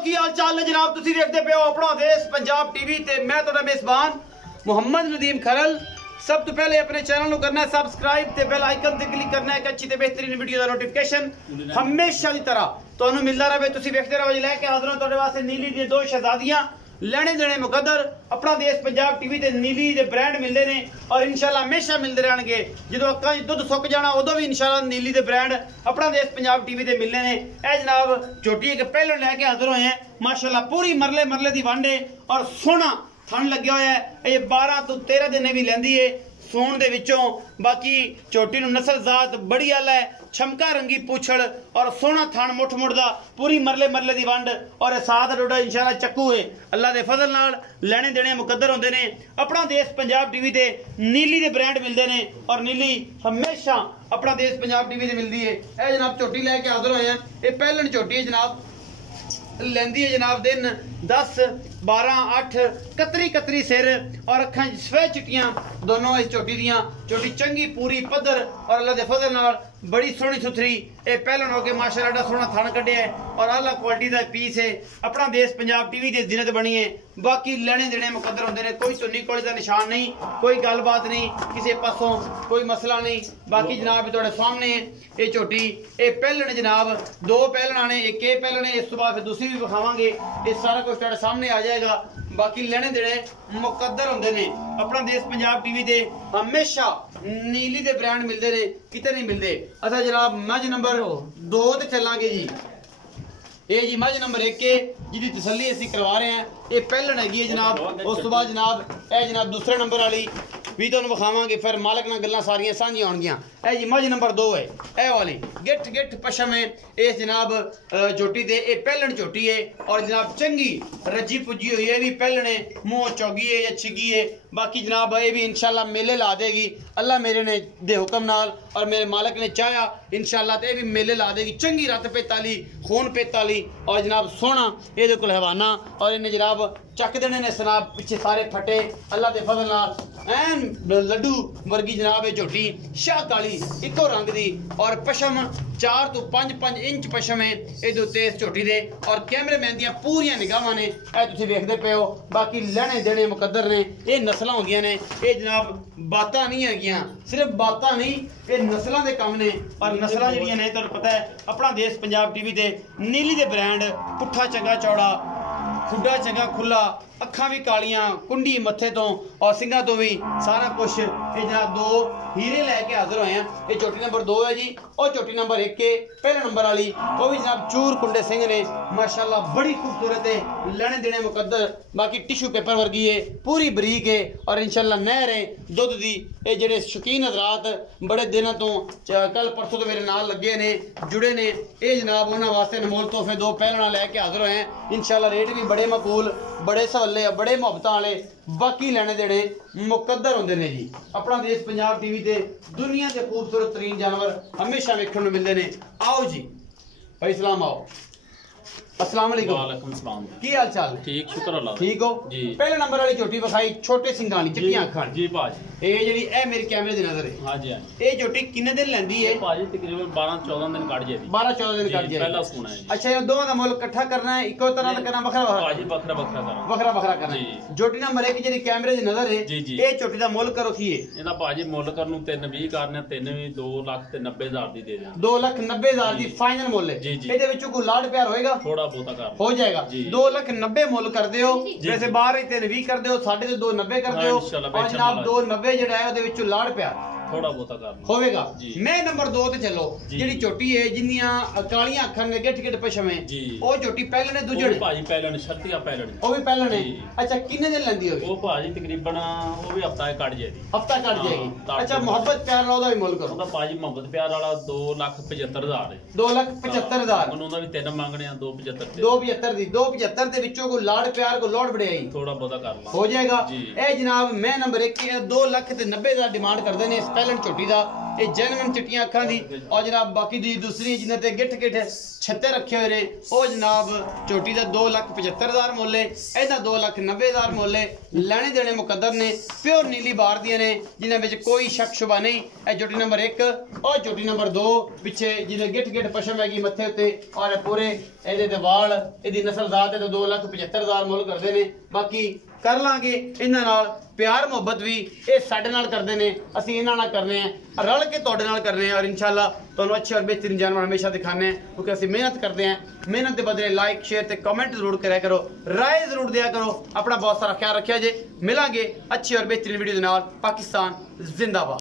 की हाल चाल है जनाब तुसी देखते पे हो अपना देश पंजाब टीवी ते मैं तुहाडा मेजबान मुहम्मद नदीम खरल। सब तो पहले अपने चैनल को करना है सब्सक्राइब ते बेल आइकन ते क्लिक करना है कि अच्छी ते बेहतरीन वीडियो दा नोटिफिकेशन हमेशा की तरह तुहानू मिलदा रहे। तुसी देखते रहो लेके हाजिर हां तुहाडे वास्ते नीली दी दो शहजादियां लेने देने मुकद्दर अपना देश पंजाब टीवी ते नीली दे ब्रांड मिलते हैं और इंशाल्लाह हमेशा मिलते रहणगे। जो अक्कां च दुध सुक जाना उदों भी इंशाल्लाह नीली दे ब्रांड अपना देश पंजाब टीवी ते मिलने ने। ए जनाब झोटी एक पहले लैके हाजिर होए हैं माशाल्लाह पूरी मरले मरले दी वंड है और सोहना थन लग्या होया है। ये 12 तो 13 दिन भी लैंदी है सोन दे विचों। बाकी झोटी नू नस्ल जात बड़ी आला है छमका रंगी पूछड़ और सोना थान मुठ मुड़दा पूरी मरले मरले दी वंड और साथ डोडा इंशाल्लाह चक्कू है। अल्लाह दे फजल नाल लेने देने मुकद्दर होंदे ने। अपना देश पंजाब टीवी ते नीली दे ब्रांड मिलदे ने और नीली हमेशा अपना देश पंजाब टीवी ते मिलदी है। ए जनाब झोटी लैके हाजिर होए हैं। ये पहलन झोटी है जनाब लेंदी है जनाब दिन 10 12 8 कतरी कतरी सिर और अखां सफेद चिट्टियां दोनों इस झोटी दियां। झोटी चंगी पूरी पद्धर और अल्लाह दे फजल नाल बड़ी सोहनी सुथरी ए पहलन हो के माशाल्लाह एडा सोहना थान कड्डिया है और आला क्वालिटी दा पीस है। अपना देश पंजाब टीवी दे जिन्नत बनी है। बाकी लेने देने मुकद्दर होंदे ने कोई सुन्नी कोई दा निशान नहीं कोई गलबात नहीं किसी पासों कोई मसला नहीं। बाकी जनाब तुहाडे सामने ये झोटी ये पहलन जनाब दो पहलना ने एक ये पहलन है इस तो बाद फिर दूसरी भी दिखावांगे। ये सारा कुछ तुहाडे सामने आ जाएगा। बाकी लेने देने मुकद्दर होंदे ने। अपना देश पंजाब टीवी दे हमेशा नीली दे ब्रांड मिलते ने किते नहीं मिलते। अच्छा जनाब मज नंबर 2 ते चलांगे जी। ये जी मज नंबर 1 है जिहदी तसल्ली असीं करवा रहे हैं। ये पहलन हैगी है जनाब। उस तो बाद जनाब ए जनाब दूसरे नंबर वाली भी तुहानूं विखावांगे फिर मालक नाल गल्लां सारियां सांझियां होणगियां। ए जी मज नंबर 2 है ए वाली गिठ गिठ पशम है इस जनाब झोटी दे। ये पहलन झोटी है और जनाब चंगी रजी पुजी हुई है भी पहलन है मुंह चौगी है या छिगी है। बाकी जनाब ये भी इंशाल्लाह मेले ला देगी अल्लाह मेरे ने दे हुक्म नाल और मेरे मालक ने चाहा इंशाल्लाह ते भी मेले ला देगी। चंगी रत पेताली खून पेताली और जनाब सोहना ये कोल हवाना और इन्हें जनाब चक देने ने सनाब पीछे सारे फटे अल्लाह दे फजल नाल ऐन लड्डू वर्गी जनाब ये झोटी शाह काली इको रंग दी और पशम 4 तो 5 इंच पशम है ये तेज झोटी दे और कैमरे मैन दियां पूरियां निगाहां ने ए तुसीं वेखदे पे हो। बाकी लेने देने मुकद्दर ने ये नस्लां होंदियां ने ये जनाब बातां नहीं हैगियां सिर्फ बातां नहीं ये नस्लां दे कम ने और नस्लां जिहड़ियां ने तुहानूं पता है अपना देश पंजाब टीवी ते नीली दे ब्रांड पुट्ठा चंगा चौड़ा खुड्डा चंगा खुला अखां भी कालियां कुंडी मत्थे तो और सिंगा तो भी सारा कुछ ये जनाब 2 हीरे लैके हाजिर होए हैं। ये चोटी नंबर 2 है जी और चोटी नंबर 1 है पहले नंबर वाली वो भी जनाब चूर कुंडे सिंह ने माशाल्लाह बड़ी खूबसूरत है लेने देने मुकद्दर। बाकी टिश्यू पेपर वर्गी है पूरी बरीक है और इंशाल्लाह नहर है दुध दी। ये जेडे शौकीन हजरात बड़े दिनों तो कल परसों तो मेरे नाल लगे ने जुड़े ने ये जनाब उन्होंने वास्ते अनमोल तोहफे 2 पहलना लैके हाजिर होए हैं। इंशाल्लाह रेट भी बड़े मकबूल बड़े सवले बड़े मुहब्बतां वाले बाकी लेने देने मुकद्दर होंदे ने जी। अपना देश पंजाब टीवी ते दुनिया के खूबसूरत तरीन जानवर हमेशा वेखण नूं मिलदे ने। आओ जी भाई सलाम आओ अस्सलाम वालेकुम। वालेकुम सलाम की हाल चाल ठीक शुक्र अल्लाह ठीक हो जी। पहले नंबर वाली झोटी विखाई छोटे सिंगां वाली चिट्टियां अखां जी भाजी ये जेडी ए मेरे कैमरे दी नजर है हां जी हां ये झोटी किन्ने दिन लैंदी है भाजी तकरीबन 12-14 दिन कट जाएगी 12-14 दिन कट जाए पहला सुना है। अच्छा ये दोवां दा मुल इकट्ठा करना है इको तरह दा करना बखरा बखरा भाजी बखरा बखरा करो बखरा बखरा करना है। झोटी नंबर 1 जेडी कैमरे दी नजर है जी जी ये झोटी दा मुल करो की है ਇਹਦਾ ਭਾਜੀ ਮੁੱਲ ਕਰਨ ਨੂੰ 320 ਕਰਨੇ 3 ਵੀ 2,90,000 ਦੀ ਦੇ ਦੇਣਾ 2,90,000 ਦੀ फाइनल मुल है। जी, जी। ਇਹਦੇ ਵਿੱਚੋਂ ਕੋਈ ਲਾੜ ਪਿਆਰ ਹੋਏਗਾ ਥੋੜਾ ਬਹੁਤਾ ਕਰ हो जाएगा जी। 2,90,000 मुल कर दियो वैसे जी। बाहर ही 320 कर दियो 2,90,000 कर हाँ, दियो इंशाल्लाह और बेचने जनाब वाला 2,90,000 ਜਿਹੜਾ ਹੈ ਉਹਦੇ ਵਿੱਚੋਂ ਲਾੜ ਪਿਆਰ ਥੋੜਾ ਬਹੁਤਾ ਕਰਨਾ ਹੋਵੇਗਾ। जी। मैं नंबर 2 ਤੇ ਚੱਲੋ जी। ਜਿਹੜੀ ਝੋਟੀ ਹੈ ਜਿੰਨੀਆਂ ਕਾਲੀਆਂ ਅੱਖਾਂ ਨੇ ਗਿੱਠ ਗਿੱਠ ਪਛਮੇ जी। ਉਹ ਝੋਟੀ ਪਹਿਲੇ ਨੇ ਦੂਜੇ ਉਹ ਨੇ ਭਾਜੀ ਪਹਿਲਣ ਸ਼ਰਤੀਆ ਪਹਿਲਣ ਉਹ ਵੀ ਪਹਿਲੇ ਨੇ जी। ਅੱਛਾ ਕਿੰਨੇ ਦਿਨ ਲੈਂਦੀ ਹੋਵੇ ਉਹ ਭਾਜੀ ਤਕਰੀਬਨ ਉਹ ਵੀ ਹਫਤਾ ਕੱਢ ਜਾਏਗੀ ਹਫਤਾ ਕੱਢ हाँ, ਜਾਏਗੀ। ਤਾਂ ਅੱਛਾ ਮੁਹੱਬਤ ਪਿਆਰ ਨਾਲ ਉਹਦਾ ਵੀ ਮੁੱਲ ਕਰੋ ਉਹਦਾ ਭਾਜੀ ਮੁਹੱਬਤ ਪਿਆਰ ਵਾਲਾ 2,75,000 ਹੈ 2,75,000 ਉਹਨੂੰ ਦਾ ਵੀ 3 ਮੰਗਣੇ ਆ 2,75 ਦੇ 2,75 ਦੀ 2,75 ਦੇ ਵਿੱਚੋਂ ਕੋਈ ਲਾੜ ਪਿਆਰ ਕੋਈ ਲੋੜ ਵੜਿਆਈ ਥੋੜਾ ਬਹੁਤਾ ਕਰ ਲਾ ਹੋ ਜਾਏਗਾ। जी। ਇਹ ਜਨਾਬ ਮੈਂ ਨੰਬਰ 1 2,90,000 ਡਿਮਾਂਡ ਕਰਦੇ ਨੇ। पैलेंट झोटी का ये जेनवन चिट्टियां अखां दी और जनाब बाकी दी दूसरी जिन्हें ते गिठ गिठ छत्ते रखे हुए ने वो जनाब झोटी का 2,75,000 मुल है इहदा 2,90,000 मुल है लैने देने मुकद्दर ने प्योर नीली बार दियां ने जिन्हां विच कोई शक शुबा नहीं ए झोटी नंबर 1 और झोटी नंबर 2 पिछे जिन्हें गिठ गिठ पशम हैगी मत्थे उत्ते और पूरे इहदे ते वाल इहदी नस्ल जात है तो 2,75,000 मुल करदे ने बाकी कर लांगे इन्हां नाल प्यार मुहब्बत भी ये साडे नाल करदे ने असीं इन्हां नाल करने हैं रल के तुहाडे नाल करने हैं और इंशाअल्लाह तुहानूं अच्छे और बेहतरीन जानवर हमेशा दिखाने हैं क्योंकि असीं मेहनत करते हैं मेहनत के बदले लाइक शेयर ते कमेंट जरूर करा करो राय जरूर दिया करो अपना बहुत सारा ख्याल रखिया जे मिलांगे अच्छी और बेहतरीन वीडियो दे नाल पाकिस्तान जिंदाबाद।